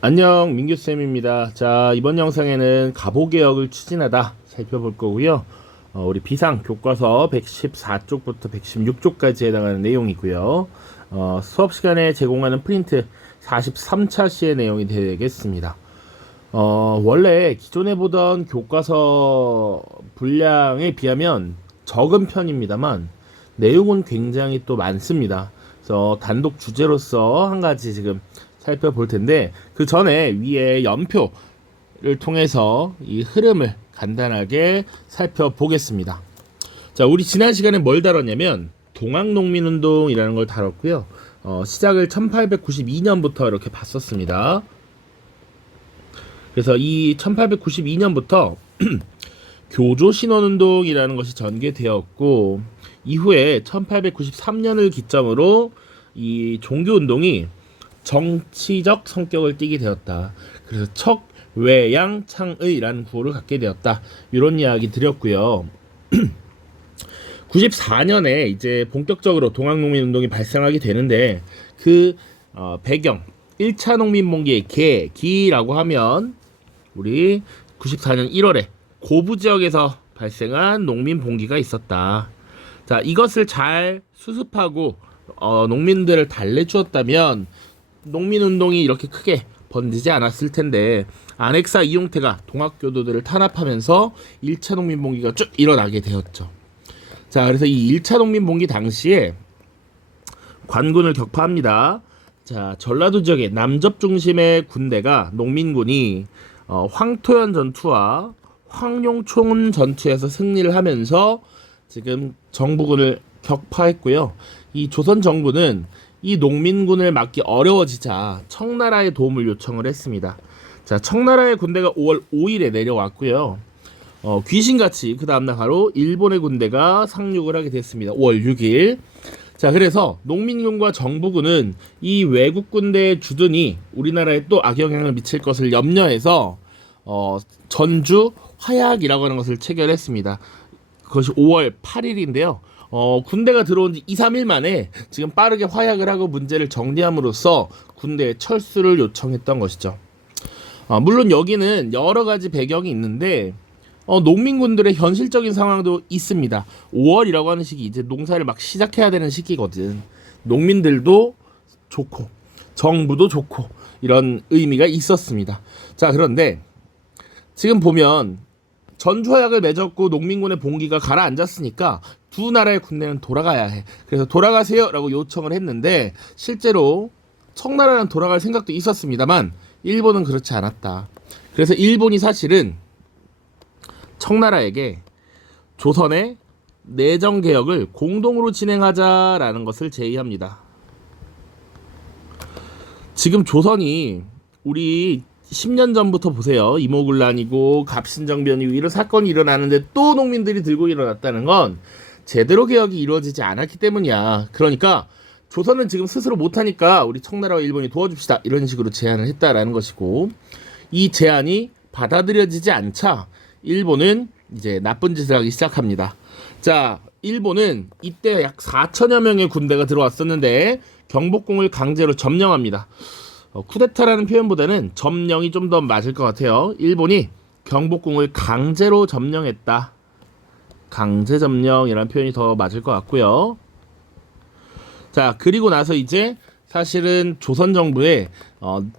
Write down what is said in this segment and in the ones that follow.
안녕, 민규쌤입니다. 자, 이번 영상에는 가보개혁을 추진하다 살펴볼 거고요. 우리 비상 교과서 114쪽부터 116쪽까지 해당하는 내용이고요. 수업 시간에 제공하는 프린트 43차 시의 내용이 되겠습니다. 원래 기존에 보던 교과서 분량에 비하면 적은 편입니다만 내용은 굉장히 또 많습니다. 그래서 단독 주제로서 한 가지 지금 살펴볼 텐데, 그 전에 위에 연표를 통해서 이 흐름을 간단하게 살펴보겠습니다. 자, 우리 지난 시간에 뭘 다뤘냐면 동학농민운동이라는 걸 다뤘고요. 시작을 1892년부터 이렇게 봤었습니다. 그래서 이 1892년부터 교조신원운동이라는 것이 전개되었고, 이후에 1893년을 기점으로 이 종교운동이 정치적 성격을 띠게 되었다. 그래서 척, 외, 양, 창의라는 구호를 갖게 되었다. 이런 이야기 드렸고요. 94년에 이제 본격적으로 동학농민운동이 발생하게 되는데, 그 배경 1차 농민봉기의 기라고 하면 우리 94년 1월에 고부 지역에서 발생한 농민봉기가 있었다. 자, 이것을 잘 수습하고 농민들을 달래주었다면 농민운동이 이렇게 크게 번지지 않았을 텐데, 안핵사 이용태가 동학교도들을 탄압하면서 1차 농민봉기가 쭉 일어나게 되었죠. 자, 그래서 이 1차 농민봉기 당시에 관군을 격파합니다. 자, 전라도 지역의 남접 중심의 군대가 농민군이 황토현 전투와 황룡촌 전투에서 승리를 하면서 지금 정부군을 격파했고요. 이 조선 정부는 이 농민군을 막기 어려워지자 청나라의 도움을 요청을 했습니다. 자, 청나라의 군대가 5월 5일에 내려왔고요. 귀신같이 그 다음날 바로 일본의 군대가 상륙을 하게 됐습니다. 5월 6일. 자, 그래서 농민군과 정부군은 이 외국 군대의 주둔이 우리나라에 또 악영향을 미칠 것을 염려해서 전주 화약이라고 하는 것을 체결했습니다. 그것이 5월 8일인데요. 군대가 들어온 지 2, 3일 만에 지금 빠르게 화약을 하고 문제를 정리함으로써 군대의 철수를 요청했던 것이죠. 물론 여기는 여러 가지 배경이 있는데, 농민군들의 현실적인 상황도 있습니다. 5월이라고 하는 시기, 이제 농사를 막 시작해야 되는 시기거든. 농민들도 좋고, 정부도 좋고, 이런 의미가 있었습니다. 자, 그런데 지금 보면 전주화약을 맺었고 농민군의 봉기가 가라앉았으니까 두 나라의 군대는 돌아가야 해. 그래서 돌아가세요 라고 요청을 했는데, 실제로 청나라는 돌아갈 생각도 있었습니다만 일본은 그렇지 않았다. 그래서 일본이 사실은 청나라에게 조선의 내정개혁을 공동으로 진행하자라는 것을 제의합니다. 지금 조선이 우리 10년 전부터 보세요. 이모군란이고 갑신정변이고 이런 사건이 일어나는데 또 농민들이 들고 일어났다는 건 제대로 개혁이 이루어지지 않았기 때문이야. 그러니까 조선은 지금 스스로 못하니까 우리 청나라와 일본이 도와줍시다, 이런 식으로 제안을 했다라는 것이고, 이 제안이 받아들여지지 않자 일본은 이제 나쁜 짓을 하기 시작합니다. 자, 일본은 이때 약 4천여 명의 군대가 들어왔었는데 경복궁을 강제로 점령합니다. 쿠데타라는 표현보다는 점령이 좀 더 맞을 것 같아요. 일본이 경복궁을 강제로 점령했다. 강제 점령이라는 표현이 더 맞을 것 같고요. 자, 그리고 나서 이제 사실은 조선 정부의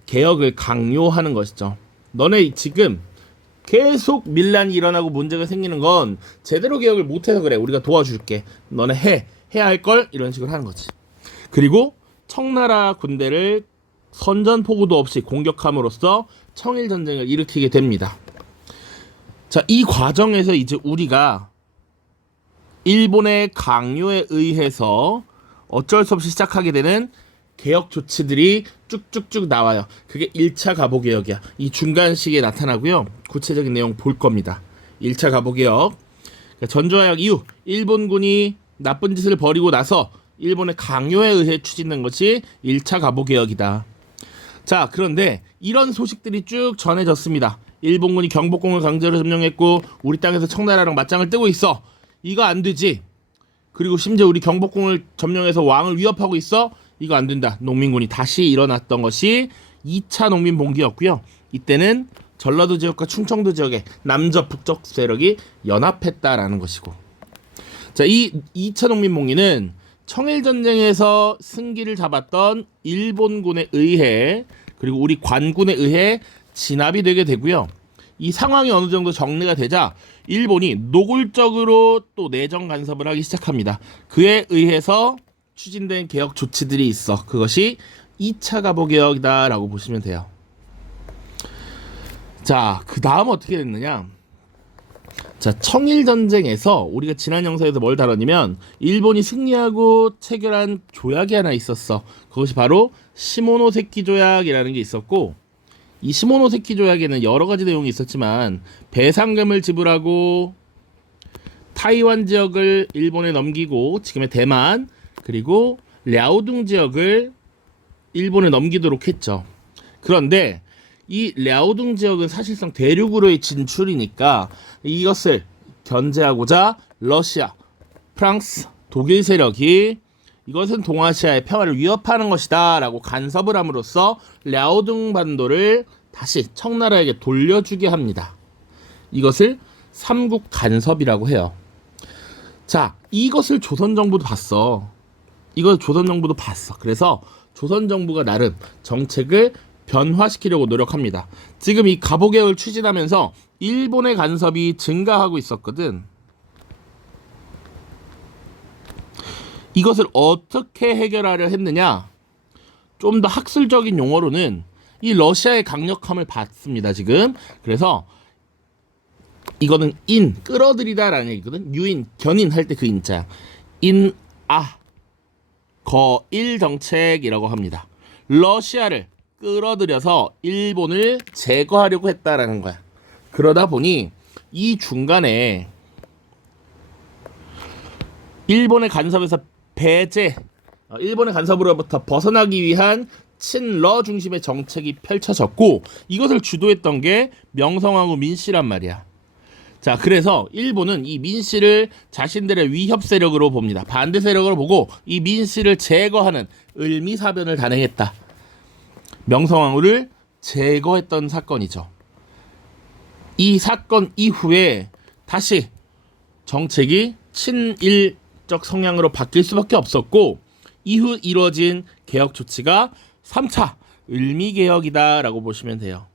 개혁을 강요하는 것이죠. 너네 지금 계속 밀란이 일어나고 문제가 생기는 건 제대로 개혁을 못해서 그래. 우리가 도와줄게. 너네 해야 할 걸, 이런 식으로 하는 거지. 그리고 청나라 군대를 선전포고도 없이 공격함으로써 청일전쟁을 일으키게 됩니다. 자, 이 과정에서 이제 우리가 일본의 강요에 의해서 어쩔 수 없이 시작하게 되는 개혁 조치들이 쭉쭉쭉 나와요. 그게 1차 가보개혁이야. 이 중간 시기에 나타나고요. 구체적인 내용 볼 겁니다. 1차 가보개혁. 전주화약 이후 일본군이 나쁜 짓을 벌이고 나서 일본의 강요에 의해 추진된 것이 1차 가보개혁이다. 자, 그런데 이런 소식들이 쭉 전해졌습니다. 일본군이 경복궁을 강제로 점령했고 우리 땅에서 청나라랑 맞짱을 뜨고 있어. 이거 안 되지. 그리고 심지어 우리 경복궁을 점령해서 왕을 위협하고 있어. 이거 안 된다. 농민군이 다시 일어났던 것이 2차 농민봉기였고요. 이때는 전라도 지역과 충청도 지역의 남접 북적 세력이 연합했다라는 것이고, 자, 이 2차 농민봉기는 청일전쟁에서 승기를 잡았던 일본군에 의해, 그리고 우리 관군에 의해 진압이 되게 되고요. 이 상황이 어느 정도 정리가 되자 일본이 노골적으로 또 내정 간섭을 하기 시작합니다. 그에 의해서 추진된 개혁 조치들이 있어. 그것이 2차 갑오개혁이다라고 보시면 돼요. 자, 그 다음 어떻게 됐느냐. 자, 청일전쟁에서 우리가 지난 영상에서 뭘 다뤘냐면 일본이 승리하고 체결한 조약이 하나 있었어. 그것이 바로 시모노세키 조약이라는 게 있었고, 이 시모노세키 조약에는 여러 가지 내용이 있었지만 배상금을 지불하고 타이완 지역을 일본에 넘기고 지금의 대만, 그리고 랴오둥 지역을 일본에 넘기도록 했죠. 그런데 이 랴오둥 지역은 사실상 대륙으로의 진출이니까 이것을 견제하고자 러시아, 프랑스, 독일 세력이 이것은 동아시아의 평화를 위협하는 것이다 라고 간섭을 함으로써 랴오둥 반도를 다시 청나라에게 돌려주게 합니다. 이것을 삼국 간섭이라고 해요. 자, 이것을 조선정부도 봤어. 그래서 조선정부가 나름 정책을 변화시키려고 노력합니다. 지금 이 갑오개혁을 추진하면서 일본의 간섭이 증가하고 있었거든. 이것을 어떻게 해결하려 했느냐? 좀 더 학술적인 용어로는 이 러시아의 강력함을 봤습니다, 지금. 그래서 이거는 끌어들이다라는 얘기거든. 유인, 견인 할 때 그 인자야. 거일 정책이라고 합니다. 러시아를 끌어들여서 일본을 제거하려고 했다라는 거야. 그러다 보니 이 중간에 일본의 간섭에서 일본의 간섭으로부터 벗어나기 위한 친러 중심의 정책이 펼쳐졌고, 이것을 주도했던 게 명성황후 민씨란 말이야. 자, 그래서 일본은 이 민씨를 자신들의 위협 세력으로 봅니다. 반대 세력으로 보고 이 민씨를 제거하는 을미사변을 단행했다. 명성황후를 제거했던 사건이죠. 이 사건 이후에 다시 정책이 친일적 성향으로 바뀔 수밖에 없었고, 이후 이루어진 개혁 조치가 3차 을미개혁이다라고 보시면 돼요.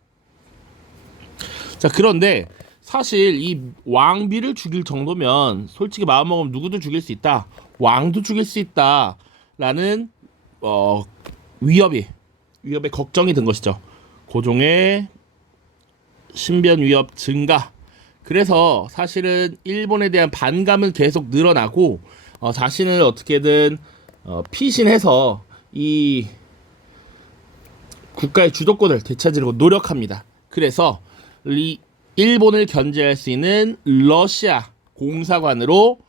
자, 그런데 사실 이 왕비를 죽일 정도면 솔직히 마음먹으면 누구도 죽일 수 있다, 왕도 죽일 수 있다라는 위협의 걱정이 든 것이죠. 고종의 신변 위협 증가. 그래서 사실은 일본에 대한 반감은 계속 늘어나고 자신을 어떻게든 피신해서 이 국가의 주도권을 되찾으려고 노력합니다. 그래서 일본을 견제할 수 있는 러시아 공사관으로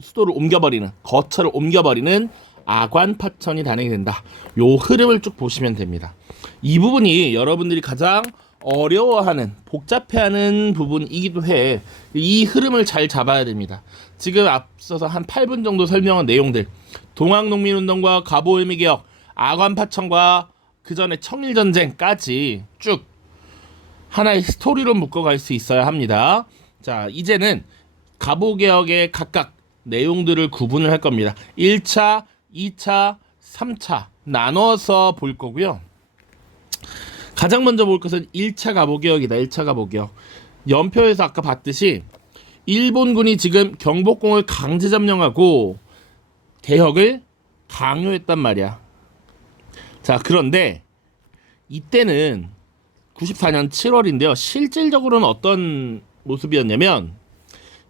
수도를 옮겨버리는, 거처를 옮겨버리는 아관파천이 단행이 된다. 요 흐름을 쭉 보시면 됩니다. 이 부분이 여러분들이 가장 어려워하는, 복잡해하는 부분이기도 해. 이 흐름을 잘 잡아야 됩니다. 지금 앞서서 한 8분 정도 설명한 내용들, 동학농민운동과 갑오을미개혁, 아관파천과 그 전에 청일전쟁까지 쭉 하나의 스토리로 묶어갈 수 있어야 합니다. 자, 이제는 갑오개혁의 각각 내용들을 구분을 할 겁니다. 1차, 2차, 3차 나눠서 볼 거고요. 가장 먼저 볼 것은 1차 갑오개혁이다. 1차 갑오개혁. 연표에서 아까 봤듯이 일본군이 지금 경복궁을 강제 점령하고 개혁을 강요했단 말이야. 자, 그런데 이때는 94년 7월인데요. 실질적으로는 어떤 모습이었냐면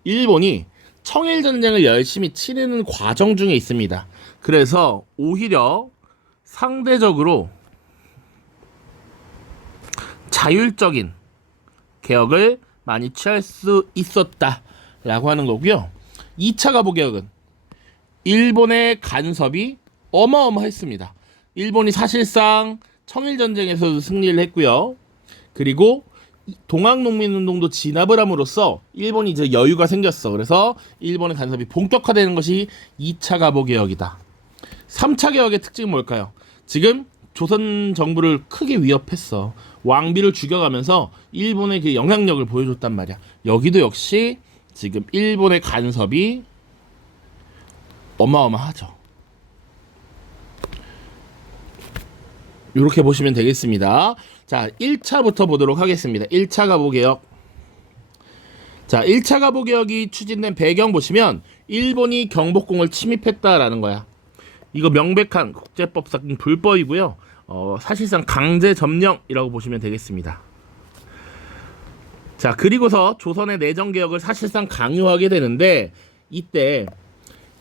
일본이 청일전쟁을 열심히 치르는 과정 중에 있습니다. 그래서 오히려 상대적으로 자율적인 개혁을 많이 취할 수 있었다라고 하는 거고요. 2차 갑오개혁은 일본의 간섭이 어마어마했습니다. 일본이 사실상 청일전쟁에서도 승리를 했고요. 그리고 동학농민운동도 진압을 함으로써 일본이 이제 여유가 생겼어. 그래서 일본의 간섭이 본격화되는 것이 2차 갑오개혁이다. 3차 개혁의 특징은 뭘까요? 지금 조선 정부를 크게 위협했어. 왕비를 죽여가면서 일본의 그 영향력을 보여줬단 말이야. 여기도 역시 지금 일본의 간섭이 어마어마하죠. 이렇게 보시면 되겠습니다. 자, 1차부터 보도록 하겠습니다. 1차 가보개혁. 자, 1차 가보개혁이 추진된 배경 보시면 일본이 경복궁을 침입했다라는 거야. 이거 명백한 국제법상 불법이고요. 사실상 강제 점령이라고 보시면 되겠습니다. 자, 그리고서 조선의 내정개혁을 사실상 강요하게 되는데 이때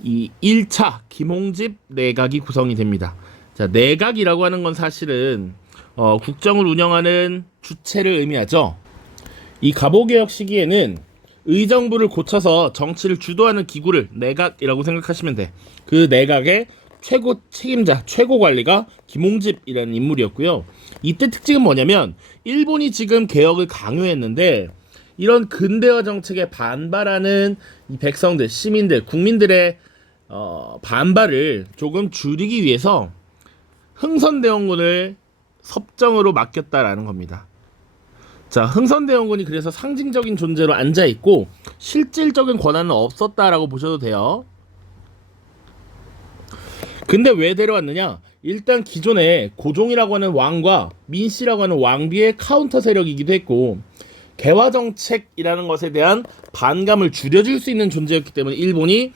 이 1차 김홍집 내각이 구성이 됩니다. 자, 내각이라고 하는 건 사실은 국정을 운영하는 주체를 의미하죠. 이 가보개혁 시기에는 의정부를 고쳐서 정치를 주도하는 기구를 내각이라고 생각하시면 돼. 그 내각의 최고 책임자, 최고 관리가 김홍집이라는 인물이었고요. 이때 특징은 뭐냐면 일본이 지금 개혁을 강요했는데 이런 근대화 정책에 반발하는 이 백성들, 시민들, 국민들의 반발을 조금 줄이기 위해서 흥선대원군을 섭정으로 맡겼다라는 겁니다. 자, 흥선대원군이 그래서 상징적인 존재로 앉아있고 실질적인 권한은 없었다라고 보셔도 돼요. 근데 왜 데려왔느냐? 일단 기존에 고종이라고 하는 왕과 민씨라고 하는 왕비의 카운터 세력이기도 했고 개화정책이라는 것에 대한 반감을 줄여줄 수 있는 존재였기 때문에 일본이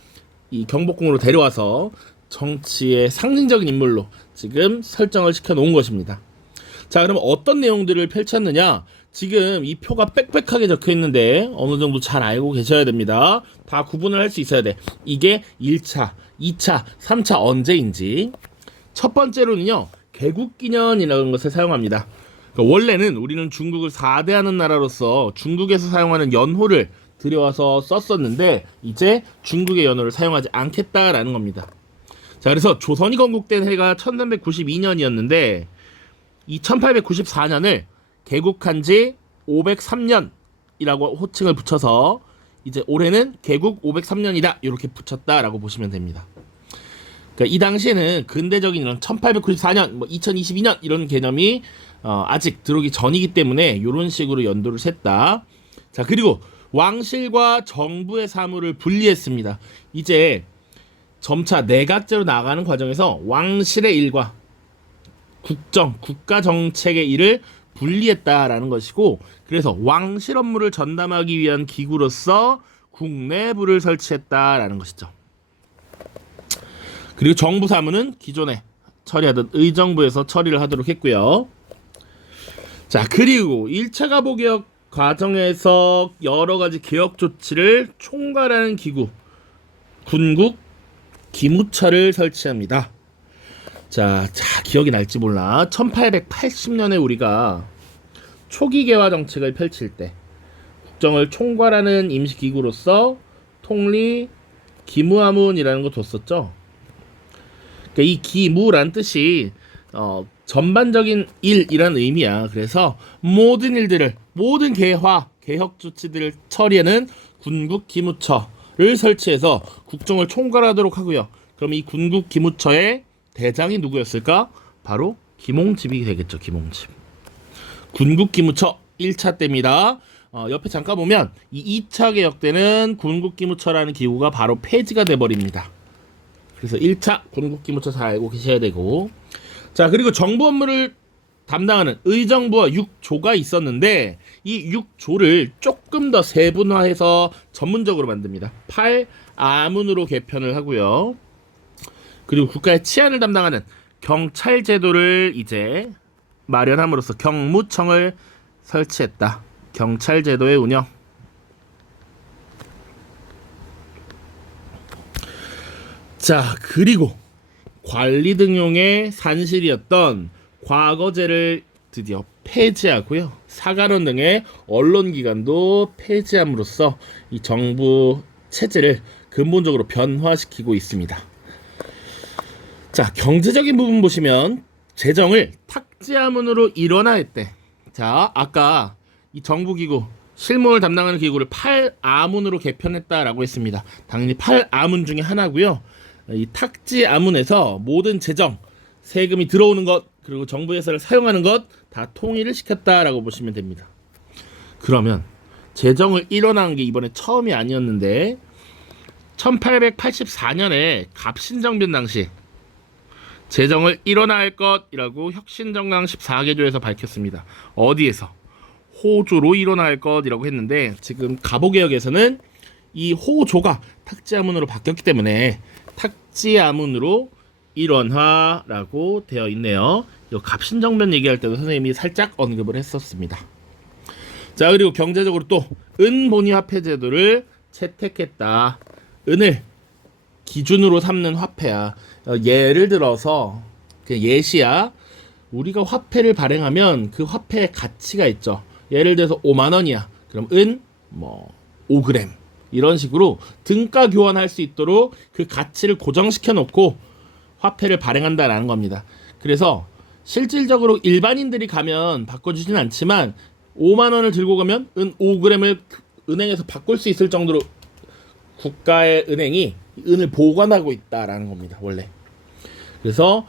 이 경복궁으로 데려와서 정치의 상징적인 인물로 지금 설정을 시켜놓은 것입니다. 자, 그럼 어떤 내용들을 펼쳤느냐? 지금 이 표가 빽빽하게 적혀 있는데 어느 정도 잘 알고 계셔야 됩니다. 다 구분을 할 수 있어야 돼. 이게 1차, 2차, 3차 언제인지. 첫 번째로는요, 개국기년이라는 것을 사용합니다. 그러니까 원래는 우리는 중국을 4대하는 나라로서 중국에서 사용하는 연호를 들여와서 썼었는데 이제 중국의 연호를 사용하지 않겠다라는 겁니다. 자, 그래서 조선이 건국된 해가 1392년이었는데 이 1894년을 개국한 지 503년이라고 호칭을 붙여서 이제 올해는 개국 503년이다 이렇게 붙였다라고 보시면 됩니다. 그러니까 이 당시에는 근대적인 이런 1894년, 뭐 2022년 이런 개념이 아직 들어오기 전이기 때문에 이런 식으로 연도를 셌다. 자, 그리고 왕실과 정부의 사무를 분리했습니다. 이제 점차 내각제로 나가는 과정에서 왕실의 일과 국정, 국가 정책의 일을 분리했다라는 것이고, 그래서 왕실 업무를 전담하기 위한 기구로서 국내부를 설치했다라는 것이죠. 그리고 정부 사무는 기존에 처리하던 의정부에서 처리를 하도록 했고요. 자, 그리고 1차 가보개혁 과정에서 여러 가지 개혁 조치를 총괄하는 기구, 군국 기무처를 설치합니다. 자, 기억이 날지 몰라. 1880년에 우리가 초기 개화 정책을 펼칠 때 국정을 총괄하는 임시기구로서 통리 기무하문이라는 거 뒀었죠. 그러니까 이 기무란 뜻이 전반적인 일이란 의미야. 그래서 모든 일들을, 모든 개화, 개혁 조치들을 처리하는 군국 기무처를 설치해서 국정을 총괄하도록 하고요. 그럼 이 군국 기무처의 대장이 누구였을까? 바로 김홍집이 되겠죠. 김홍집. 군국 기무처 1차 때입니다. 옆에 잠깐 보면 이 2차 개혁 때는 군국 기무처라는 기구가 바로 폐지가 돼버립니다. 그래서 1차 군국 기무처 잘 알고 계셔야 되고, 자, 그리고 정부 업무를 담당하는 의정부와 6조가 있었는데 이 6조를 조금 더 세분화해서 전문적으로 만듭니다. 8아문으로 개편을 하고요. 그리고 국가의 치안을 담당하는 경찰 제도를 이제 마련함으로써 경무청을 설치했다. 경찰 제도의 운영. 자, 그리고 관리 등용의 산실이었던 과거제를 드디어 폐지하고요. 사관원 등의 언론기관도 폐지함으로써 이 정부 체제를 근본적으로 변화시키고 있습니다. 자, 경제적인 부분 보시면 재정을 탁지하문으로 일원화했대. 자, 아까 이 정부기구, 실무를 담당하는 기구를 8아문으로 개편했다라고 했습니다. 당연히 8아문 중에 하나고요. 이 탁지아문에서 모든 재정, 세금이 들어오는 것, 그리고 정부 예산을 사용하는 것 다 통일을 시켰다라고 보시면 됩니다. 그러면 재정을 일원한 게 이번에 처음이 아니었는데 1884년에 갑신정변 당시 재정을 일원화할 것이라고 혁신정강 14개조에서 밝혔습니다. 어디에서? 호조로 일원화할 것이라고 했는데 지금 가보개혁에서는 이 호조가 탁지하문으로 바뀌었기 때문에 탁지하문으로 일원화라고 되어 있네요. 이 갑신정변 얘기할 때도 선생님이 살짝 언급을 했었습니다. 자, 그리고 경제적으로 또 은본위화폐 제도를 채택했다. 은을 기준으로 삼는 화폐야. 예를 들어서 예시야. 우리가 화폐를 발행하면 그 화폐의 가치가 있죠. 예를 들어서 5만 원이야. 그럼 은 5g 이런 식으로 등가 교환할 수 있도록 그 가치를 고정시켜 놓고 화폐를 발행한다라는 겁니다. 그래서 실질적으로 일반인들이 가면 바꿔주지는 않지만 5만 원을 들고 가면 은 5g을 은행에서 바꿀 수 있을 정도로 국가의 은행이 은을 보관하고 있다라는 겁니다. 원래. 그래서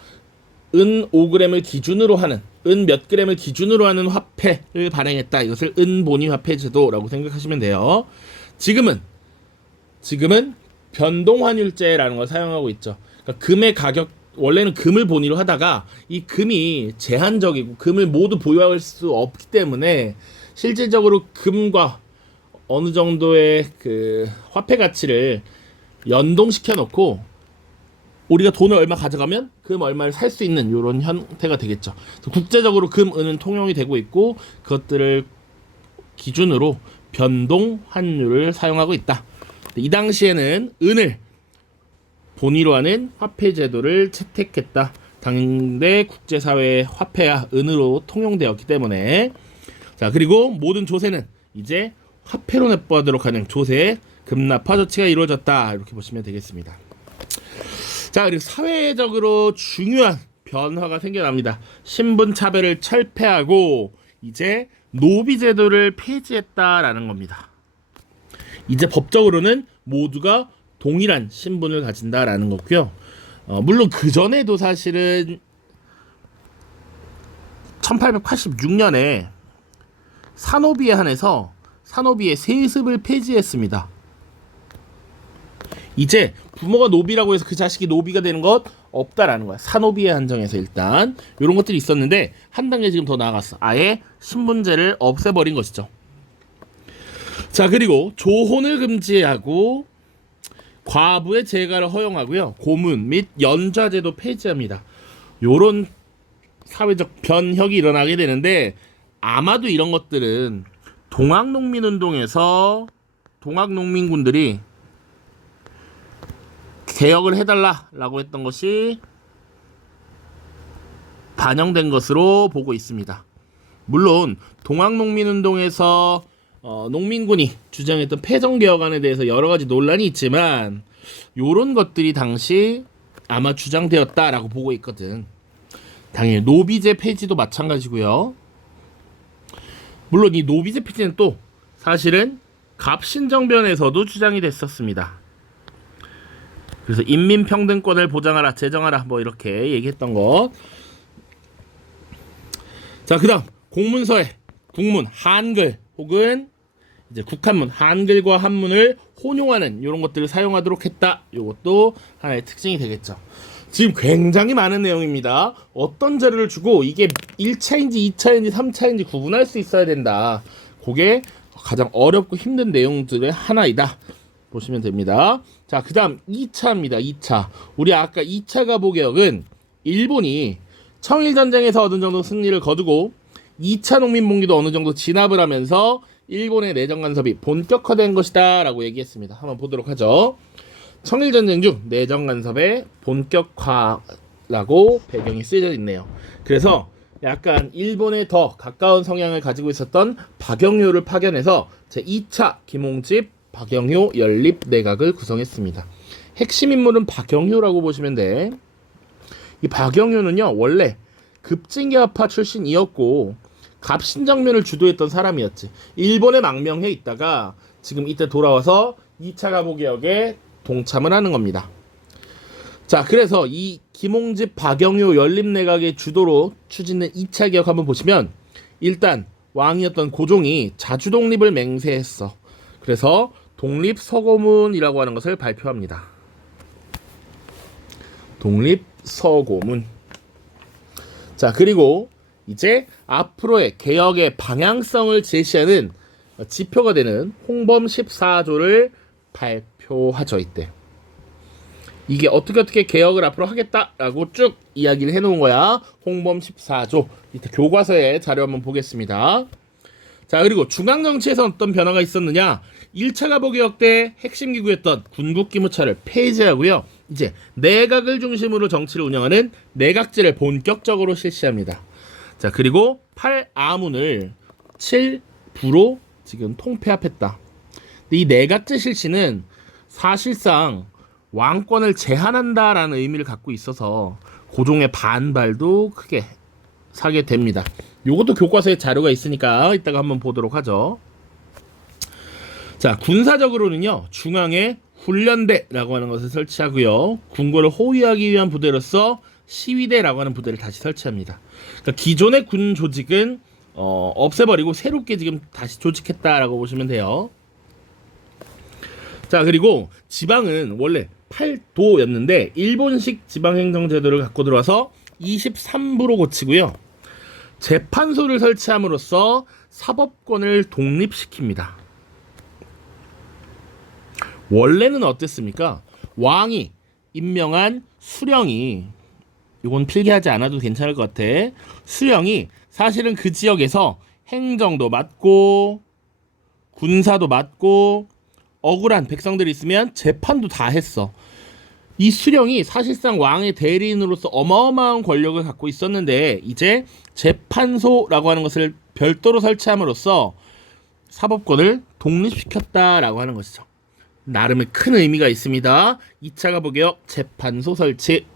은 5g을 기준으로 하는 은 몇 g을 기준으로 하는 화폐를 발행했다. 이것을 은본위화폐 제도라고 생각하시면 돼요. 지금은 변동환율제라는 걸 사용하고 있죠. 그러니까 금의 가격 원래는 금을 본위로 하다가 이 금이 제한적이고 금을 모두 보유할 수 없기 때문에 실질적으로 금과 어느 정도의 그 화폐 가치를 연동시켜 놓고 우리가 돈을 얼마 가져가면 금 얼마를 살 수 있는 이런 형태가 되겠죠. 국제적으로 금, 은은 통용이 되고 있고 그것들을 기준으로 변동 환율을 사용하고 있다. 이 당시에는 은을 본위로 하는 화폐 제도를 채택했다. 당대 국제사회의 화폐야 은으로 통용되었기 때문에. 자, 그리고 모든 조세는 이제 화폐로 납부하도록 하는 조세 급납화 조치가 이루어졌다. 이렇게 보시면 되겠습니다. 자, 그리고 사회적으로 중요한 변화가 생겨납니다. 신분 차별을 철폐하고 이제 노비 제도를 폐지했다라는 겁니다. 이제 법적으로는 모두가 동일한 신분을 가진다라는 거고요. 물론 그 전에도 사실은 1886년에 산호비에 한해서 산호비의 세습을 폐지했습니다. 이제 부모가 노비라고 해서 그 자식이 노비가 되는 것 없다라는 거야. 산호비에 한정해서 일단 이런 것들이 있었는데 한 단계 지금 더 나아갔어. 아예 신분제를 없애버린 것이죠. 자, 그리고 조혼을 금지하고 과부의 재가를 허용하고요. 고문 및 연좌제도 폐지합니다. 요런 사회적 변혁이 일어나게 되는데 아마도 이런 것들은 동학농민운동에서 동학농민군들이 개혁을 해달라라고 했던 것이 반영된 것으로 보고 있습니다. 물론 동학농민운동에서 농민군이 주장했던 패정개혁안에 대해서 여러 가지 논란이 있지만 요런 것들이 당시 아마 주장되었다라고 보고 있거든. 당연히 노비제 폐지도 마찬가지고요. 물론 이 노비제 폐지는 또 사실은 갑신정변에서도 주장이 됐었습니다. 그래서 인민평등권을 보장하라, 제정하라 뭐 이렇게 얘기했던 것. 자, 그다음 공문서에 국문 한글 혹은 이제 국한문 한글과 한문을 혼용하는 이런 것들을 사용하도록 했다. 이것도 하나의 특징이 되겠죠. 지금 굉장히 많은 내용입니다. 어떤 자료를 주고 이게 1차인지 2차인지 3차인지 구분할 수 있어야 된다. 그게 가장 어렵고 힘든 내용들의 하나이다. 보시면 됩니다. 자, 그 다음 2차입니다. 2차. 우리 아까 2차 가보개혁은 일본이 청일전쟁에서 어느 정도 승리를 거두고 2차 농민봉기도 어느 정도 진압을 하면서 일본의 내정 간섭이 본격화된 것이다 라고 얘기했습니다. 한번 보도록 하죠. 청일전쟁 중 내정 간섭의 본격화라고 배경이 쓰여져 있네요. 그래서 약간 일본에 더 가까운 성향을 가지고 있었던 박영효를 파견해서 제2차 김홍집 박영효 연립 내각을 구성했습니다. 핵심 인물은 박영효라고 보시면 돼. 이 박영효는요 원래 급진계화파 출신이었고 갑신정변을 주도했던 사람이었지. 일본에 망명해 있다가 지금 이때 돌아와서 2차 가보개혁에 동참을 하는 겁니다. 자, 그래서 이 김홍집, 박영효 연립내각의 주도로 추진된 2차 개혁 한번 보시면 일단 왕이었던 고종이 자주독립을 맹세했어. 그래서 독립서고문이라고 하는 것을 발표합니다. 독립서고문. 자, 그리고 이제 앞으로의 개혁의 방향성을 제시하는 지표가 되는 홍범 14조를 발표하죠. 이때 이게 어떻게 개혁을 앞으로 하겠다라고 쭉 이야기를 해놓은 거야. 홍범 14조. 이때 교과서의 자료 한번 보겠습니다. 자, 그리고 중앙정치에서 어떤 변화가 있었느냐. 1차 가보개혁 때 핵심 기구였던 군국기무차를 폐지하고요. 이제 내각을 중심으로 정치를 운영하는 내각제를 본격적으로 실시합니다. 자, 그리고 8아문을 7부로 지금 통폐합했다. 근데 이 내각제 실시는 사실상 왕권을 제한한다라는 의미를 갖고 있어서 고종의 반발도 크게 사게 됩니다. 요것도 교과서에 자료가 있으니까 이따가 한번 보도록 하죠. 자, 군사적으로는요, 중앙에 훈련대라고 하는 것을 설치하고요, 궁궐을 호위하기 위한 부대로서 시위대라고 하는 부대를 다시 설치합니다. 그러니까 기존의 군 조직은 없애버리고 새롭게 지금 다시 조직했다라고 보시면 돼요. 자, 그리고 지방은 원래 8도였는데 일본식 지방행정제도를 갖고 들어와서 23부로 고치고요, 재판소를 설치함으로써 사법권을 독립시킵니다. 원래는 어땠습니까? 왕이 임명한 수령이, 이건 필기하지 않아도 괜찮을 것 같아. 수령이 사실은 그 지역에서 행정도 맡고 군사도 맡고 억울한 백성들이 있으면 재판도 다 했어. 이 수령이 사실상 왕의 대리인으로서 어마어마한 권력을 갖고 있었는데 이제 재판소라고 하는 것을 별도로 설치함으로써 사법권을 독립시켰다라고 하는 것이죠. 나름의 큰 의미가 있습니다. 2차 가보개혁 재판소 설치.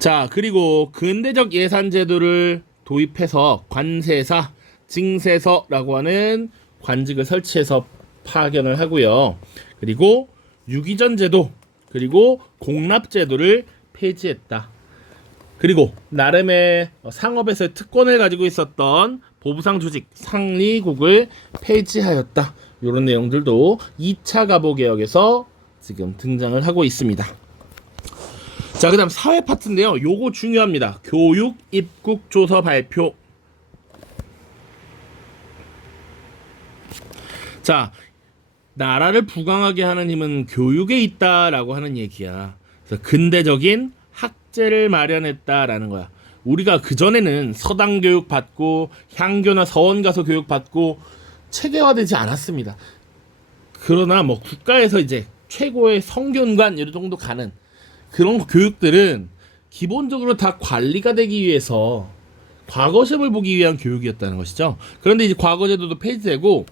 자, 그리고 근대적 예산제도를 도입해서 관세사, 징세서라고 하는 관직을 설치해서 파견을 하고요. 그리고 유기전제도, 그리고 공납제도를 폐지했다. 그리고 나름의 상업에서의 특권을 가지고 있었던 보부상 조직 상리국을 폐지하였다. 이런 내용들도 2차 가보개혁에서 지금 등장을 하고 있습니다. 자, 그 다음 사회 파트인데요. 요거 중요합니다. 교육 입국 조서 발표. 자, 나라를 부강하게 하는 힘은 교육에 있다라고 하는 얘기야. 그래서 근대적인 학제를 마련했다라는 거야. 우리가 그전에는 서당 교육 받고 향교나 서원 가서 교육 받고 체계화되지 않았습니다. 그러나 뭐 국가에서 이제 최고의 성균관 이런 정도 가는 그런 교육들은 기본적으로 다 관리가 되기 위해서 과거시험을 보기 위한 교육이었다는 것이죠. 그런데 이제 과거제도도 폐지되고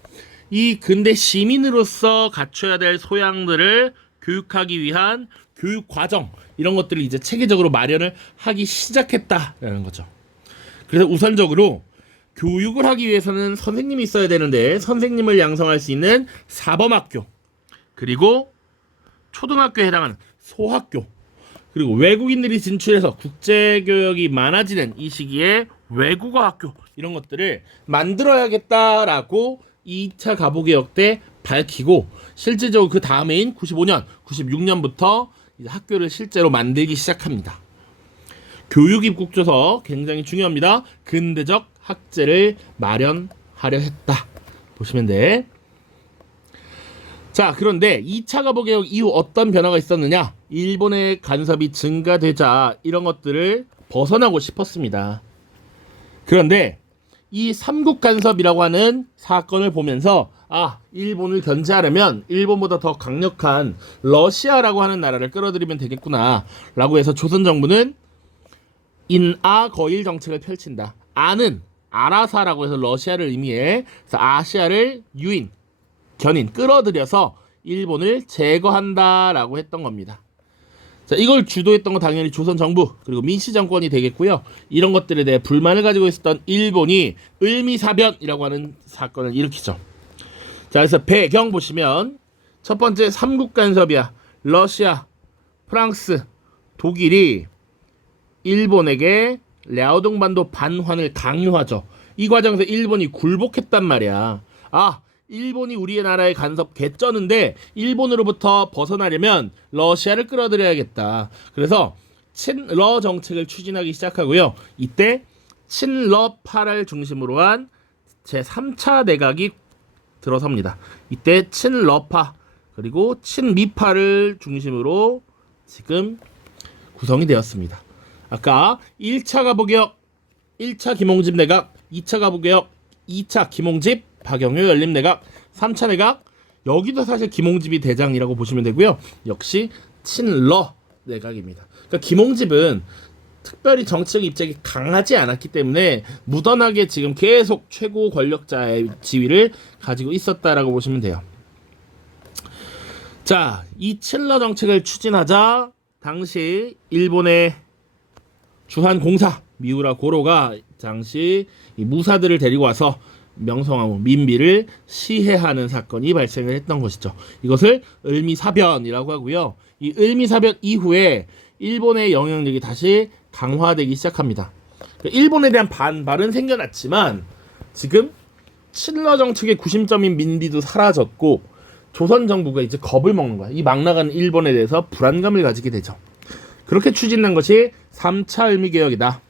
이 근대 시민으로서 갖춰야 될 소양들을 교육하기 위한 교육 과정, 이런 것들을 이제 체계적으로 마련을 하기 시작했다라는 거죠. 그래서 우선적으로 교육을 하기 위해서는 선생님이 있어야 되는데 선생님을 양성할 수 있는 사범학교, 그리고 초등학교에 해당하는 소학교, 그리고 외국인들이 진출해서 국제교역이 많아지는 이 시기에 외국어학교, 이런 것들을 만들어야겠다라고 2차 가보개혁 때 밝히고 실질적으로 그 다음해인 95년, 96년부터 이제 학교를 실제로 만들기 시작합니다. 교육 입국조서 굉장히 중요합니다. 근대적 학제를 마련하려 했다. 보시면 돼. 자, 그런데 2차 가보개혁 이후 어떤 변화가 있었느냐? 일본의 간섭이 증가되자 이런 것들을 벗어나고 싶었습니다. 그런데 이 삼국 간섭이라고 하는 사건을 보면서 일본을 견제하려면 일본보다 더 강력한 러시아라고 하는 나라를 끌어들이면 되겠구나 라고 해서 조선 정부는 인아거일 정책을 펼친다. 아는 아라사라고 해서 러시아를 의미해. 그래서 아시아를 유인, 견인, 끌어들여서 일본을 제거한다라고 했던 겁니다. 자, 이걸 주도했던 건 당연히 조선 정부 그리고 민씨 정권이 되겠고요. 이런 것들에 대해 불만을 가지고 있었던 일본이 을미사변이라고 하는 사건을 일으키죠. 자, 그래서 배경 보시면 첫 번째 삼국 간섭이야. 러시아, 프랑스, 독일이 일본에게 랴오동반도 반환을 강요하죠. 이 과정에서 일본이 굴복했단 말이야. 아, 일본이 우리의 나라에 간섭 개쩌는데 일본으로부터 벗어나려면 러시아를 끌어들여야겠다. 그래서 친러 정책을 추진하기 시작하고요. 이때 친러파를 중심으로 한 제3차 내각이 들어섭니다. 이때 친러파 그리고 친미파를 중심으로 지금 구성이 되었습니다. 아까 1차 가부개혁, 1차 김홍집 내각, 2차 가부개혁, 2차 김홍집, 박영효 연립내각, 3차 내각, 여기도 사실 김홍집이 대장이라고 보시면 되고요. 역시 친러 내각입니다. 그러니까 김홍집은 특별히 정치적 입장이 강하지 않았기 때문에 무던하게 지금 계속 최고 권력자의 지위를 가지고 있었다라고 보시면 돼요. 자, 이 친러 정책을 추진하자 당시 일본의 주한 공사 미우라 고로가 당시 이 무사들을 데리고 와서 명성황후 민비를 시해하는 사건이 발생을 했던 것이죠. 이것을 을미사변이라고 하고요. 이 을미사변 이후에 일본의 영향력이 다시 강화되기 시작합니다. 일본에 대한 반발은 생겨났지만 지금 친러 정책의 구심점인 민비도 사라졌고 조선 정부가 이제 겁을 먹는 거야. 이 막 나가는 일본에 대해서 불안감을 가지게 되죠. 그렇게 추진한 것이 3차 을미개혁이다.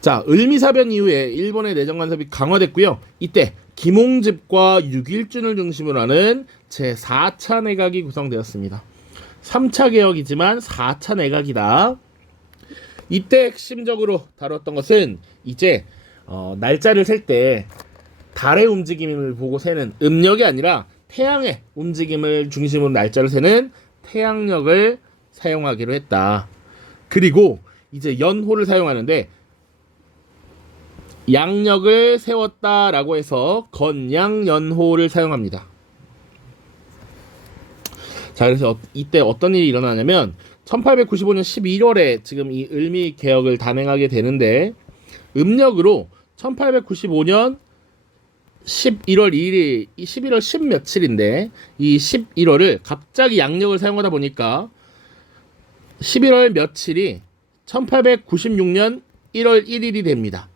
자, 을미사변 이후에 일본의 내정 간섭이 강화됐고요. 이때 김홍집과 6.1준을 중심으로 하는 제4차 내각이 구성되었습니다. 3차 개혁이지만 4차 내각이다. 이때 핵심적으로 다뤘던 것은 이제 날짜를 셀 때 달의 움직임을 보고 세는 음력이 아니라 태양의 움직임을 중심으로 날짜를 세는 태양력을 사용하기로 했다. 그리고 이제 연호를 사용하는데 양력을 세웠다라고 해서 건양연호를 사용합니다. 자, 그래서 이때 어떤 일이 일어나냐면 1895년 11월에 지금 이 을미 개혁을 단행하게 되는데 음력으로 1895년 11월 2일이 11월 10 며칠인데 이 11월을 갑자기 양력을 사용하다 보니까 11월 며칠이 1896년 1월 1일이 됩니다.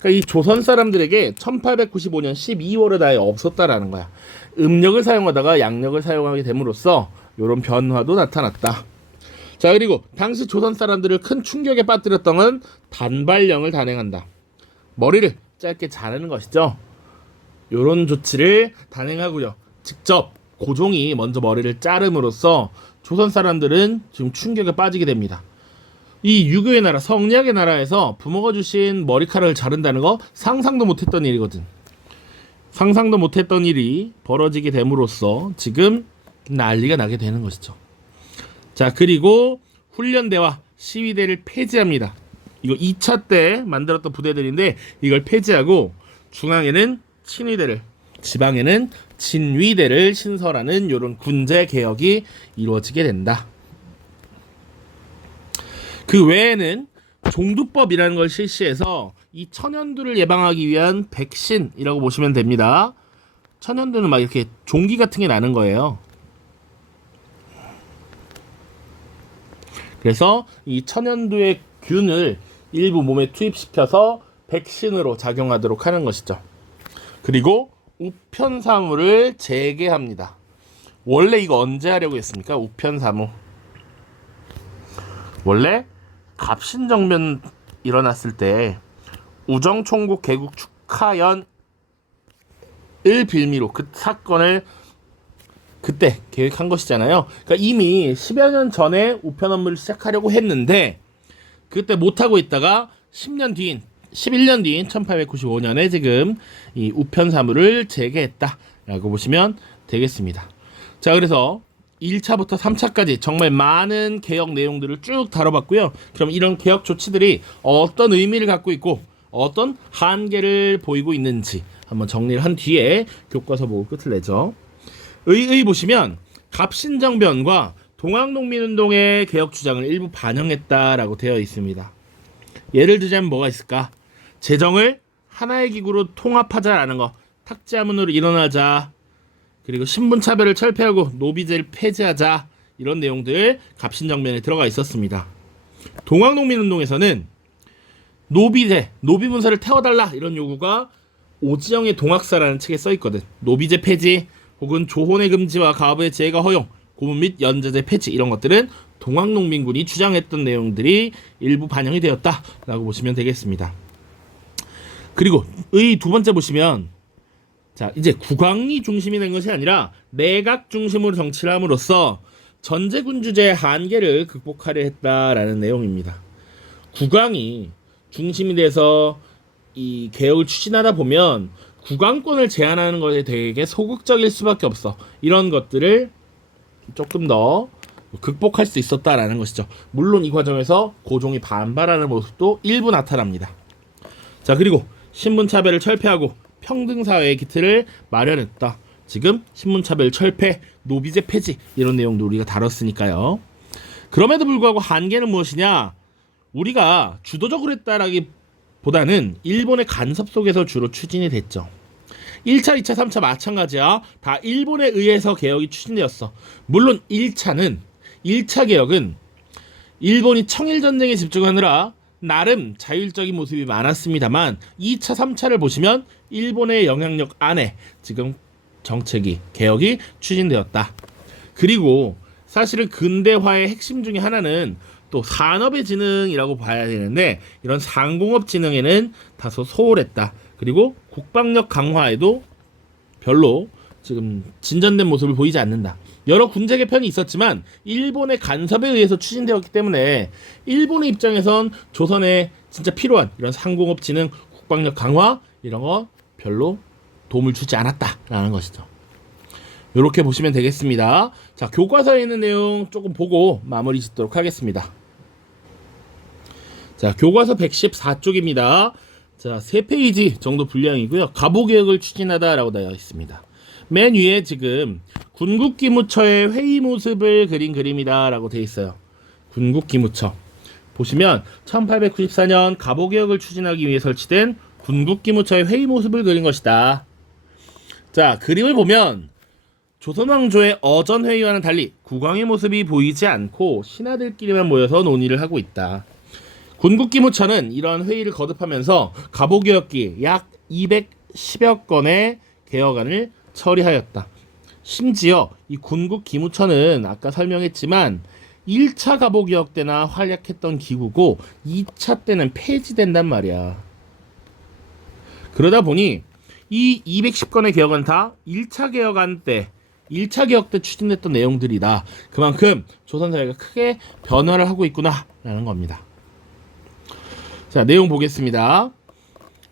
그러니까 이 조선 사람들에게 1895년 12월은 아예 없었다라는 거야. 음력을 사용하다가 양력을 사용하게 됨으로써 이런 변화도 나타났다. 자, 그리고 당시 조선 사람들을 큰 충격에 빠뜨렸던 건 단발령을 단행한다. 머리를 짧게 자르는 것이죠. 이런 조치를 단행하고요. 직접 고종이 먼저 머리를 자름으로써 조선 사람들은 지금 충격에 빠지게 됩니다. 이 유교의 나라, 성리학의 나라에서 부모가 주신 머리카락을 자른다는 거 상상도 못했던 일이거든. 상상도 못했던 일이 벌어지게 됨으로써 지금 난리가 나게 되는 것이죠. 자, 그리고 훈련대와 시위대를 폐지합니다. 이거 2차 때 만들었던 부대들인데 이걸 폐지하고 중앙에는 친위대를, 지방에는 진위대를 신설하는 이런 군제 개혁이 이루어지게 된다. 그 외에는 종두법이라는 걸 실시해서 이 천연두를 예방하기 위한 백신이라고 보시면 됩니다. 천연두는 막 이렇게 종기 같은 게 나는 거예요. 그래서 이 천연두의 균을 일부 몸에 투입시켜서 백신으로 작용하도록 하는 것이죠. 그리고 우편사무를 재개합니다. 원래 이거 언제 하려고 했습니까? 우편사무. 원래 갑신정변 일어났을 때 우정총국 개국 축하연을 빌미로 그 사건을 그때 계획한 것이잖아요. 그러니까 이미 10여 년 전에 우편 업무를 시작하려고 했는데 그때 못하고 있다가 10년 뒤인 11년 뒤인 1895년에 지금 이 우편 사무를 재개했다라고 보시면 되겠습니다. 자, 그래서 1차부터 3차까지 정말 많은 개혁 내용들을 쭉 다뤄봤고요. 그럼 이런 개혁 조치들이 어떤 의미를 갖고 있고 어떤 한계를 보이고 있는지 한번 정리를 한 뒤에 교과서 보고 끝을 내죠. 의의 보시면 갑신정변과 동학농민운동의 개혁 주장을 일부 반영했다라고 되어 있습니다. 예를 들자면 뭐가 있을까? 재정을 하나의 기구로 통합하자라는 거, 탁지하문으로 일어나자, 그리고 신분차별을 철폐하고 노비제를 폐지하자, 이런 내용들 갑신정변에 들어가 있었습니다. 동학농민운동에서는 노비제, 노비문서를 태워달라 이런 요구가 오지영의 동학사라는 책에 써있거든. 노비제 폐지 혹은 조혼의 금지와 가부의 제가 허용, 고문 및 연자제 폐지 이런 것들은 동학농민군이 주장했던 내용들이 일부 반영이 되었다라고 보시면 되겠습니다. 그리고 의 두 번째 보시면 자 이제 국왕이 중심이 된 것이 아니라 내각 중심으로 정치를 함으로써 전제군주제의 한계를 극복하려 했다라는 내용입니다. 국왕이 중심이 돼서 이 개혁을 추진하다 보면 국왕권을 제한하는 것에 되게 소극적일 수밖에 없어. 이런 것들을 조금 더 극복할 수 있었다라는 것이죠. 물론 이 과정에서 고종이 반발하는 모습도 일부 나타납니다. 자 그리고 신분차별을 철폐하고 평등사회의 기틀을 마련했다. 지금 신분차별 철폐, 노비제 폐지 이런 내용도 우리가 다뤘으니까요. 그럼에도 불구하고 한계는 무엇이냐? 우리가 주도적으로 했다라기보다는 일본의 간섭 속에서 주로 추진이 됐죠. 1차, 2차, 3차 마찬가지야. 다 일본에 의해서 개혁이 추진되었어. 물론 1차 개혁은 일본이 청일전쟁에 집중하느라 나름 자율적인 모습이 많았습니다만 2차, 3차를 보시면 일본의 영향력 안에 지금 정책이, 개혁이 추진되었다. 그리고 사실은 근대화의 핵심 중에 하나는 또 산업의 진흥이라고 봐야 되는데 이런 상공업 진흥에는 다소 소홀했다. 그리고 국방력 강화에도 별로 지금 진전된 모습을 보이지 않는다. 여러 군제 개편이 있었지만 일본의 간섭에 의해서 추진되었기 때문에 일본의 입장에선 조선에 진짜 필요한 이런 상공업 진흥, 국방력 강화 이런 거 별로 도움을 주지 않았다라는 것이죠. 이렇게 보시면 되겠습니다. 자, 교과서에 있는 내용 조금 보고 마무리 짓도록 하겠습니다. 자, 교과서 114쪽입니다. 자, 3페이지 정도 분량이고요. 가보개혁을 추진하다라고 되어 있습니다. 맨 위에 지금 군국기무처의 회의 모습을 그린 그림이다라고 되어 있어요. 군국기무처. 보시면 1894년 가보개혁을 추진하기 위해 설치된 군국기무처의 회의 모습을 그린 것이다. 자, 그림을 보면 조선왕조의 어전회의와는 달리 국왕의 모습이 보이지 않고 신하들끼리만 모여서 논의를 하고 있다. 군국기무처는 이러한 회의를 거듭하면서 가보개혁기 약 210여 건의 개혁안을 처리하였다. 심지어 이 군국기무처는 아까 설명했지만 1차 가보개혁 때나 활약했던 기구고 2차 때는 폐지된단 말이야. 그러다 보니 이 210건의 개혁은 다 1차 개혁안 때 1차 개혁 때 추진됐던 내용들이다. 그만큼 조선사회가 크게 변화를 하고 있구나 라는 겁니다. 자, 내용 보겠습니다.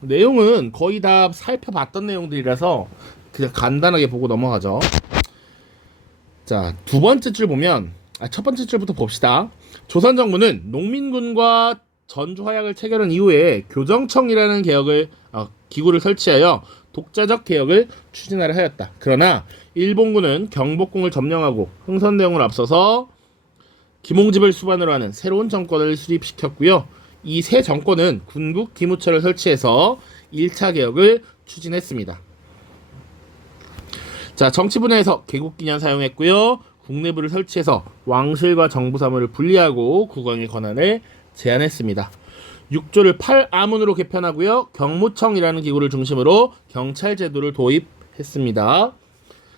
내용은 거의 다 살펴봤던 내용들이라서 그냥 간단하게 보고 넘어가죠. 자, 두 번째 줄 보면 첫 번째 줄부터 봅시다. 조선 정부는 농민군과 전주 화약을 체결한 이후에 교정청이라는 기구를 설치하여 독자적 개혁을 추진하려 하였다. 그러나 일본군은 경복궁을 점령하고 흥선대원을 앞서서 김홍집을 수반으로 하는 새로운 정권을 수립시켰고요. 이 새 정권은 군국기무처를 설치해서 1차 개혁을 추진했습니다. 자, 정치 분야에서 개국기년 사용했고요. 국내부를 설치해서 왕실과 정부 사무를 분리하고 국왕의 권한을 제한했습니다. 6조를 8아문으로 개편하고요. 경무청이라는 기구를 중심으로 경찰 제도를 도입했습니다.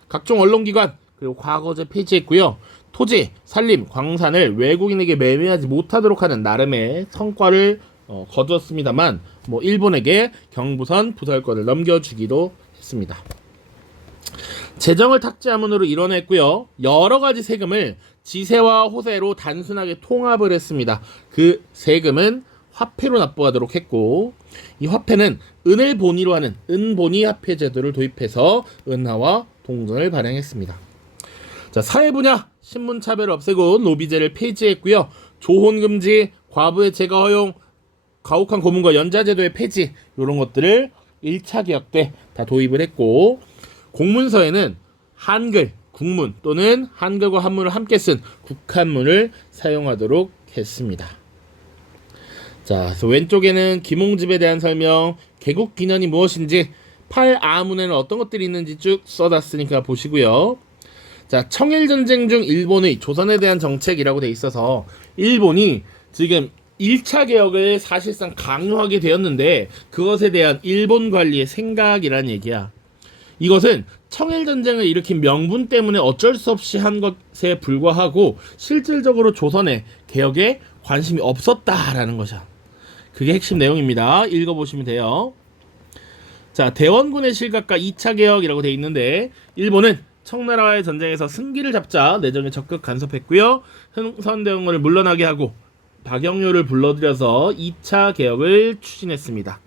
각종 언론기관 그리고 과거제 폐지했고요. 토지, 산림, 광산을 외국인에게 매매하지 못하도록 하는 나름의 성과를 거두었습니다만 일본에게 경부선 부설권을 넘겨주기도 했습니다. 재정을 탁제하문으로 이뤄냈고요. 여러 가지 세금을 지세와 호세로 단순하게 통합을 했습니다. 그 세금은 화폐로 납부하도록 했고 이 화폐는 은을 본위로 하는 은본위 화폐 제도를 도입해서 은화와 동전을 발행했습니다. 자, 사회 분야 신분차별을 없애고 노비제를 폐지했고요. 조혼금지, 과부의 제가 허용, 가혹한 고문과 연자제도의 폐지 이런 것들을 1차 개혁 때 다 도입을 했고 공문서에는 한글, 국문 또는 한글과 한문을 함께 쓴 국한문을 사용하도록 했습니다. 자, 그래서 왼쪽에는 김홍집에 대한 설명, 개국기년이 무엇인지, 8아문에는 어떤 것들이 있는지 쭉 써놨으니까 보시고요. 자, 청일전쟁 중 일본의 조선에 대한 정책이라고 돼 있어서 일본이 지금 1차 개혁을 사실상 강요하게 되었는데 그것에 대한 일본 관리의 생각이란 얘기야. 이것은 청일전쟁을 일으킨 명분 때문에 어쩔 수 없이 한 것에 불과하고 실질적으로 조선의 개혁에 관심이 없었다라는 것이야. 그게 핵심 내용입니다. 읽어보시면 돼요. 자, 대원군의 실각과 2차 개혁이라고 돼 있는데 일본은 청나라와의 전쟁에서 승기를 잡자 내정에 적극 간섭했고요. 흥선대원군을 물러나게 하고 박영료를 불러들여서 2차 개혁을 추진했습니다.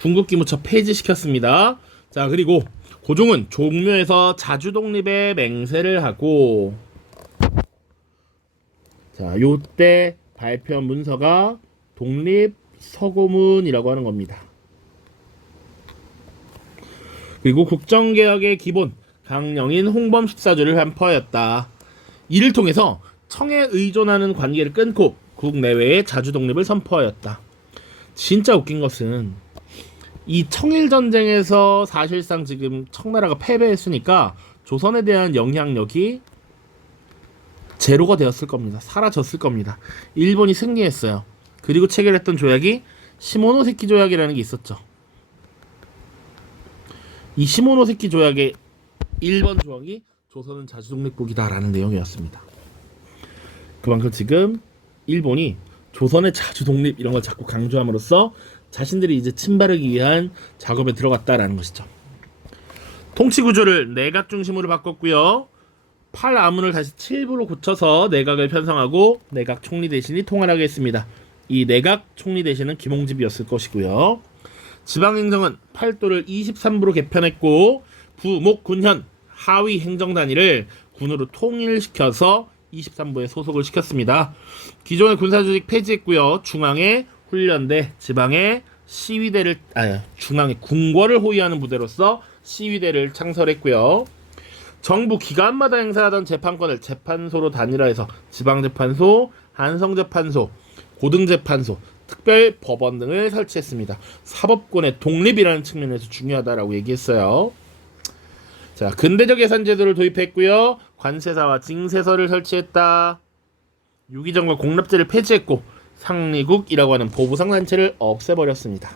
군국기무처 폐지시켰습니다. 자, 그리고 고종은 종묘에서 자주독립의 맹세를 하고 자, 요때 발표한 문서가 독립서고문이라고 하는 겁니다. 그리고 국정개혁의 기본 강령인 홍범 14조를 반포하였다. 이를 통해서 청에 의존하는 관계를 끊고 국내외의 자주독립을 선포하였다. 진짜 웃긴 것은 이 청일전쟁에서 사실상 지금 청나라가 패배했으니까 조선에 대한 영향력이 제로가 되었을 겁니다. 사라졌을 겁니다. 일본이 승리했어요. 그리고 체결했던 조약이 시모노세키 조약이라는 게 있었죠. 이 시모노세키 조약의 1번 조항이 조선은 자주독립국이다라는 내용이었습니다. 그만큼 지금 일본이 조선의 자주독립 이런 걸 자꾸 강조함으로써 자신들이 이제 침발하기 위한 작업에 들어갔다라는 것이죠. 통치구조를 내각 중심으로 바꿨고요. 8아문을 다시 7부로 고쳐서 내각을 편성하고 내각 총리 대신이 통할하게 했습니다. 이 내각 총리 대신은 김홍집이었을 것이고요. 지방행정은 8도를 23부로 개편했고 부, 목, 군, 현, 하위 행정단위를 군으로 통일시켜서 23부에 소속을 시켰습니다. 기존의 군사조직 폐지했고요. 중앙에 훈련대, 지방에 시위대를 중앙에 궁궐을 호위하는 부대로서 시위대를 창설했고요. 정부 기관마다 행사하던 재판권을 재판소로 단일화해서 지방재판소, 한성재판소, 고등재판소, 특별법원 등을 설치했습니다. 사법권의 독립이라는 측면에서 중요하다라고 얘기했어요. 자, 근대적 예산제도를 도입했고요. 관세사와 징세서를 설치했다. 유기정과 공납제를 폐지했고 상리국이라고 하는 보부상단체를 없애버렸습니다.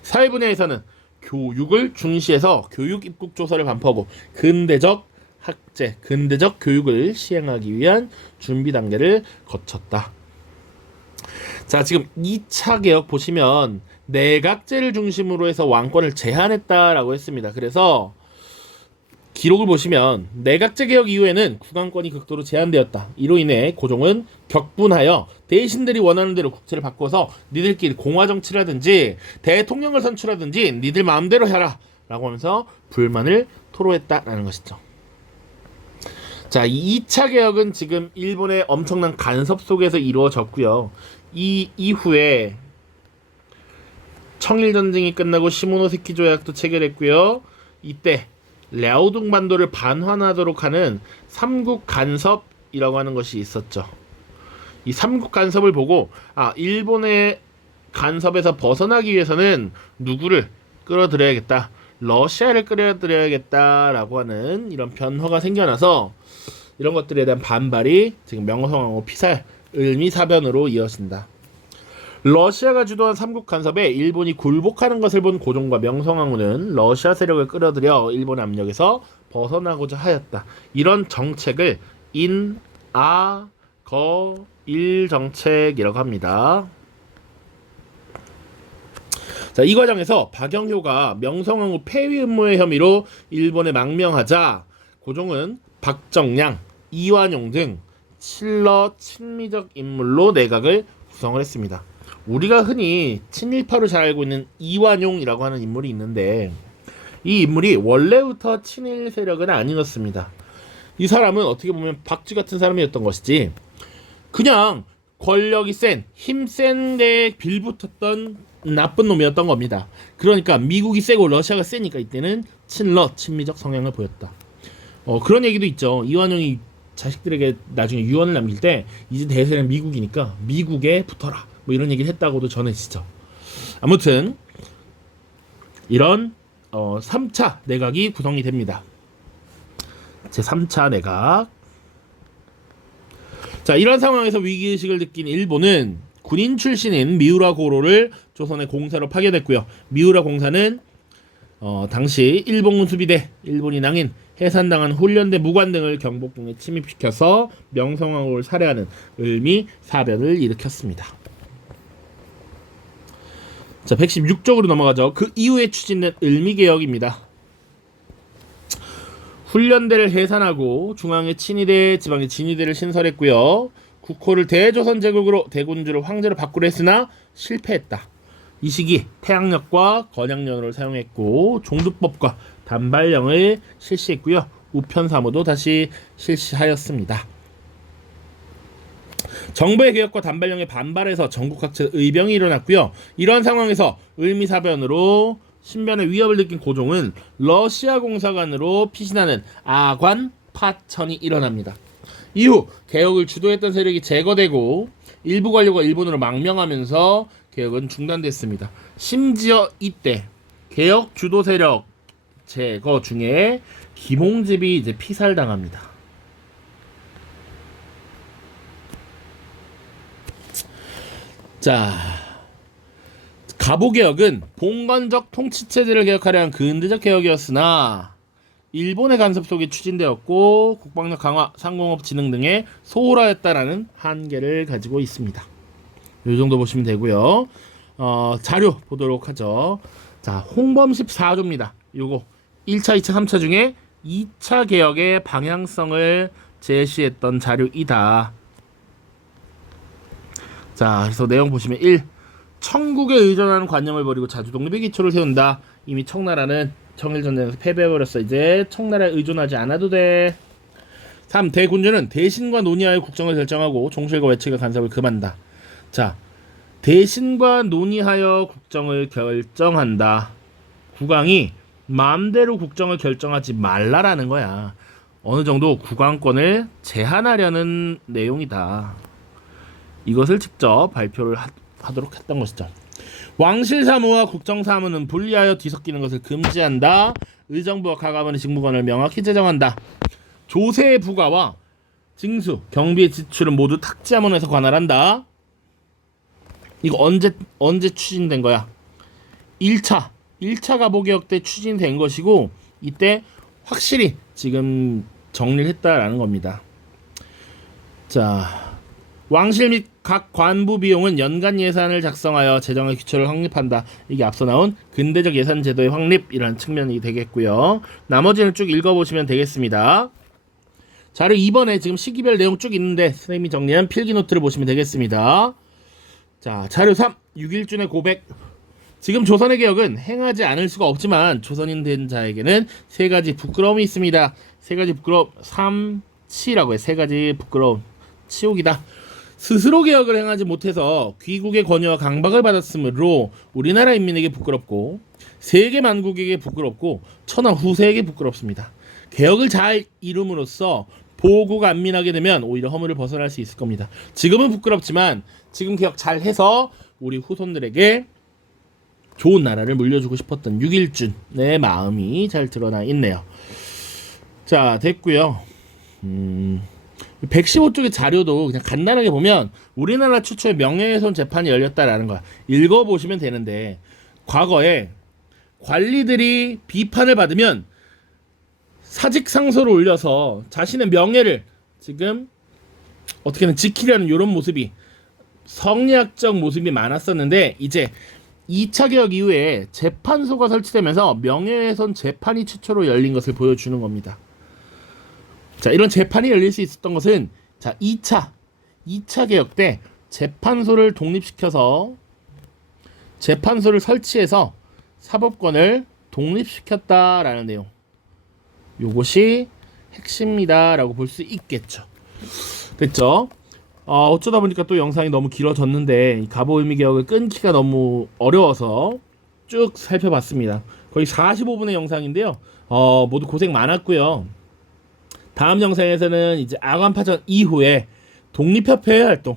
사회 분야에서는 교육을 중시해서 교육 입국 조서를 반포하고 근대적 학제, 근대적 교육을 시행하기 위한 준비 단계를 거쳤다. 자, 지금 2차 개혁 보시면 내각제를 중심으로 해서 왕권을 제한했다라고 했습니다. 그래서 기록을 보시면 내각제 개혁 이후에는 국왕권이 극도로 제한되었다. 이로 인해 고종은 격분하여 대신들이 원하는 대로 국제를 바꿔서 니들끼리 공화정치라든지 대통령을 선출하든지 니들 마음대로 해라 라고 하면서 불만을 토로했다라는 것이죠. 자, 이 2차 개혁은 지금 일본의 엄청난 간섭 속에서 이루어졌고요. 이 이후에 청일전쟁이 끝나고 시모노세키 조약도 체결했고요. 이때 랴오둥 반도를 반환하도록 하는 삼국 간섭이라고 하는 것이 있었죠. 이 삼국 간섭을 보고 일본의 간섭에서 벗어나기 위해서는 누구를 끌어들여야겠다. 러시아를 끌어들여야겠다라고 하는 이런 변화가 생겨나서 이런 것들에 대한 반발이 지금 명성황후 피살, 을미사변으로 이어진다. 러시아가 주도한 삼국 간섭에 일본이 굴복하는 것을 본 고종과 명성황후는 러시아 세력을 끌어들여 일본 압력에서 벗어나고자 하였다. 이런 정책을 인아거일 정책이라고 합니다. 자, 이 과정에서 박영효가 명성황후 폐위 음모의 혐의로 일본에 망명하자 고종은 박정량, 이완용 등 친러 친미적 인물로 내각을 구성을 했습니다. 우리가 흔히 친일파로 잘 알고 있는 이완용이라고 하는 인물이 있는데 이 인물이 원래부터 친일 세력은 아니었습니다. 이 사람은 어떻게 보면 박쥐 같은 사람이었던 것이지 그냥 권력이 센, 힘센 데에 빌붙었던 나쁜 놈이었던 겁니다. 그러니까 미국이 세고 러시아가 세니까 이때는 친러, 친미적 성향을 보였다. 그런 얘기도 있죠. 이완용이 자식들에게 나중에 유언을 남길 때 이제 대세는 미국이니까 미국에 붙어라 뭐 이런 얘기를 했다고도 전해지죠. 아무튼 이런 3차 내각이 구성이 됩니다. 제3차 내각. 자, 이런 상황에서 위기의식을 느낀 일본은 군인 출신인 미우라 고로를 조선의 공사로 파견했고요. 미우라 공사는 당시 일본군 수비대, 일본이 낭인, 해산당한 훈련대 무관 등을 경복궁에 침입시켜서 명성황후를 살해하는 을미사변을 일으켰습니다. 자, 116쪽으로 넘어가죠. 그 이후에 추진된 을미개혁입니다. 훈련대를 해산하고 중앙에 친위대, 지방에 진위대를 신설했고요. 국호를 대조선 제국으로 대군주를 황제로 바꾸려 했으나 실패했다. 이 시기 태양력과 건양연호를 사용했고 종두법과 단발령을 실시했고요. 우편사무도 다시 실시하였습니다. 정부의 개혁과 단발령에 반발해서 전국 각지에 의병이 일어났고요. 이러한 상황에서 을미사변으로 신변의 위협을 느낀 고종은 러시아 공사관으로 피신하는 아관 파천이 일어납니다. 이후 개혁을 주도했던 세력이 제거되고 일부 관료가 일본으로 망명하면서 개혁은 중단됐습니다. 심지어 이때 개혁 주도 세력 제거 중에 김홍집이 이제 피살당합니다. 자, 가보개혁은 봉건적 통치체제를 개혁하려 한 근대적 개혁이었으나 일본의 간섭 속에 추진되었고 국방력 강화, 상공업 진흥 등에 소홀하였다라는 한계를 가지고 있습니다. 이 정도 보시면 되고요. 자료 보도록 하죠. 자, 홍범 14조입니다. 요거 1차, 2차, 3차 중에 2차 개혁의 방향성을 제시했던 자료이다. 자, 그래서 내용 보시면 1. 청국에 의존하는 관념을 버리고 자주 독립의 기초를 세운다. 이미 청나라는 청일전쟁에서 패배해버렸어. 이제 청나라에 의존하지 않아도 돼. 3. 대군주는 대신과 논의하여 국정을 결정하고 종실과 외척의 간섭을 금한다. 자, 대신과 논의하여 국정을 결정한다. 국왕이 마음대로 국정을 결정하지 말라라는 거야. 어느 정도 국왕권을 제한하려는 내용이다. 이것을 직접 발표를 하도록 했던 것이죠. 왕실사무와 국정사무는 분리하여 뒤섞이는 것을 금지한다. 의정부와 가가번의 직무관을 명확히 제정한다. 조세의 부과와 징수, 경비의 지출은 모두 탁지하문에서 관할한다. 이거 언제 추진된 거야? 1차 가보개혁 때 추진된 것이고 이때 확실히 지금 정리를 했다라는 겁니다. 자, 왕실 및 각 관부 비용은 연간 예산을 작성하여 재정의 기초를 확립한다. 이게 앞서 나온 근대적 예산 제도의 확립이라는 측면이 되겠고요. 나머지는 쭉 읽어보시면 되겠습니다. 자료 2번에 지금 시기별 내용 쭉 있는데 선생님이 정리한 필기 노트를 보시면 되겠습니다. 자, 자료 3. 6일준의 고백. 지금 조선의 개혁은 행하지 않을 수가 없지만 조선인 된 자에게는 세 가지 부끄러움이 있습니다. 세 가지 부끄러움. 3치라고 해. 세 가지 부끄러움. 치욕이다. 스스로 개혁을 행하지 못해서 귀국의 권유와 강박을 받았으므로 우리나라 인민에게 부끄럽고 세계 만국에게 부끄럽고 천하 후세에게 부끄럽습니다. 개혁을 잘 이룸으로써 보고가 안민하게 되면 오히려 허물을 벗어날 수 있을 겁니다. 지금은 부끄럽지만 지금 개혁 잘 해서 우리 후손들에게 좋은 나라를 물려주고 싶었던 6일준의 마음이 잘 드러나 있네요. 자, 됐고요. 115쪽의 자료도 그냥 간단하게 보면 우리나라 최초의 명예훼손 재판이 열렸다라는 거야. 읽어보시면 되는데 과거에 관리들이 비판을 받으면 사직상소를 올려서 자신의 명예를 지금 어떻게든 지키려는 이런 모습이 성리학적 모습이 많았었는데 이제 2차 개혁 이후에 재판소가 설치되면서 명예훼손 재판이 최초로 열린 것을 보여주는 겁니다. 자, 이런 재판이 열릴 수 있었던 것은 자, 2차 개혁 때 재판소를 독립시켜서 재판소를 설치해서 사법권을 독립시켰다라는 내용. 요것이 핵심이다라고 볼 수 있겠죠. 됐죠? 어쩌다 보니까 또 영상이 너무 길어졌는데 가보의미개혁을 끊기가 너무 어려워서 쭉 살펴봤습니다. 거의 45분의 영상인데요. 모두 고생 많았고요. 다음 영상에서는 이제 아관파전 이후에 독립협회의 활동,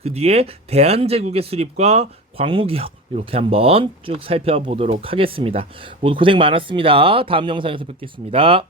그 뒤에 대한제국의 수립과 광무개혁 이렇게 한번 쭉 살펴보도록 하겠습니다. 모두 고생 많았습니다. 다음 영상에서 뵙겠습니다.